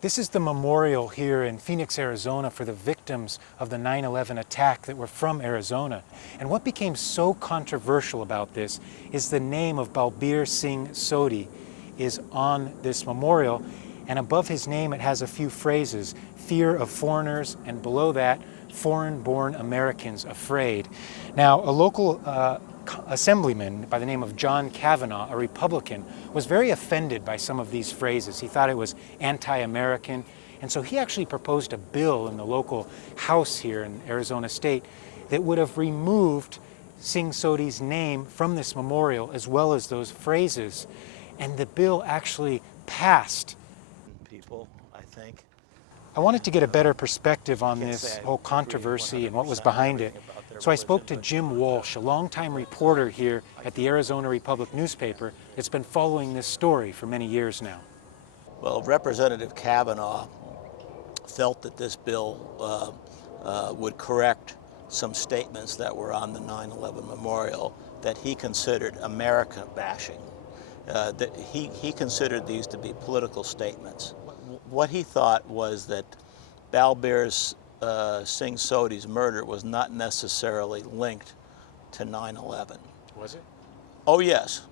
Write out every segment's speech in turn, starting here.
This is the memorial here in Phoenix, Arizona for the victims of the 9/11 attack that were from Arizona. And what became so controversial about this is the name of Balbir Singh Sodhi is on this memorial, and above his name it has a few phrases: fear of foreigners, and below that, foreign-born Americans afraid. Now, a local assemblyman by the name of John Kavanaugh, a Republican, was very offended by some of these phrases. He thought it was anti-American, and so he actually proposed a bill in the local House here in Arizona State that would have removed Singh Sodhi's name from this memorial, as well as those phrases. And the bill actually passed. People, I think. I wanted to get a better perspective on this whole controversy and what was behind it. So I spoke to Jim Walsh, a longtime reporter here at the Arizona Republic newspaper that's been following this story for many years now. Well, Representative Kavanaugh felt that this bill would correct some statements that were on the 9/11 memorial that he considered America bashing. That he considered these to be political statements. What he thought was that Balbir Singh Sodhi's murder was not necessarily linked to 9/11. Was it? Oh yes,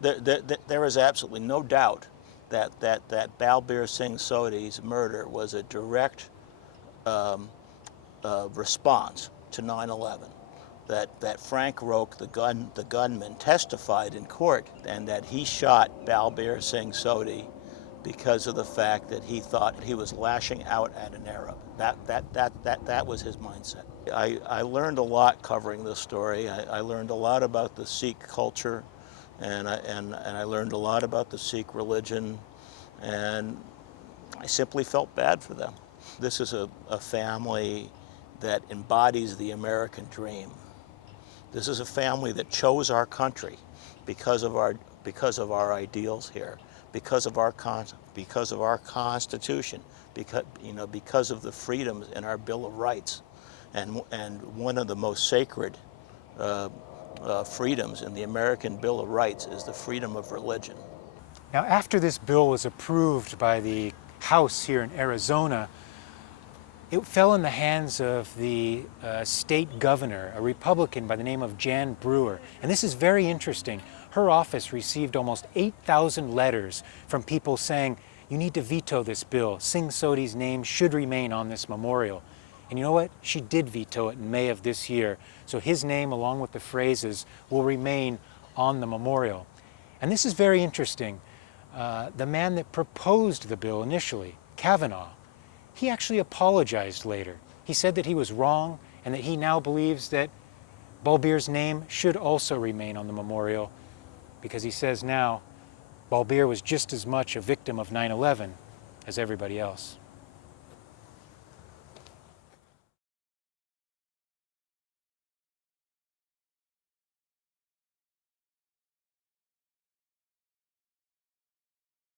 there is absolutely no doubt that Balbir Singh Sodhi's murder was a direct response to 9/11. That Frank Roque, the gunman, testified in court, and that he shot Balbir Singh Sodhi because of the fact that he thought he was lashing out at an Arab. That was his mindset. I learned a lot covering this story. I learned a lot about the Sikh culture, and I learned a lot about the Sikh religion, and I simply felt bad for them. This is a family that embodies the American dream. This is a family that chose our country because of our ideals here, because of our Constitution, because of the freedoms in our Bill of Rights, and one of the most sacred freedoms in the American Bill of Rights is the freedom of religion. Now, after this bill was approved by the House here in Arizona, it fell in the hands of the state governor, a Republican by the name of Jan Brewer. And this is very interesting. Her office received almost 8,000 letters from people saying, you need to veto this bill. Singh Sodhi's name should remain on this memorial. And you know what? She did veto it in May of this year. So his name, along with the phrases, will remain on the memorial. And this is very interesting. The man that proposed the bill initially, Kavanaugh, he actually apologized later. He said that he was wrong and that he now believes that Balbir's name should also remain on the memorial, because he says now Balbir was just as much a victim of 9/11 as everybody else.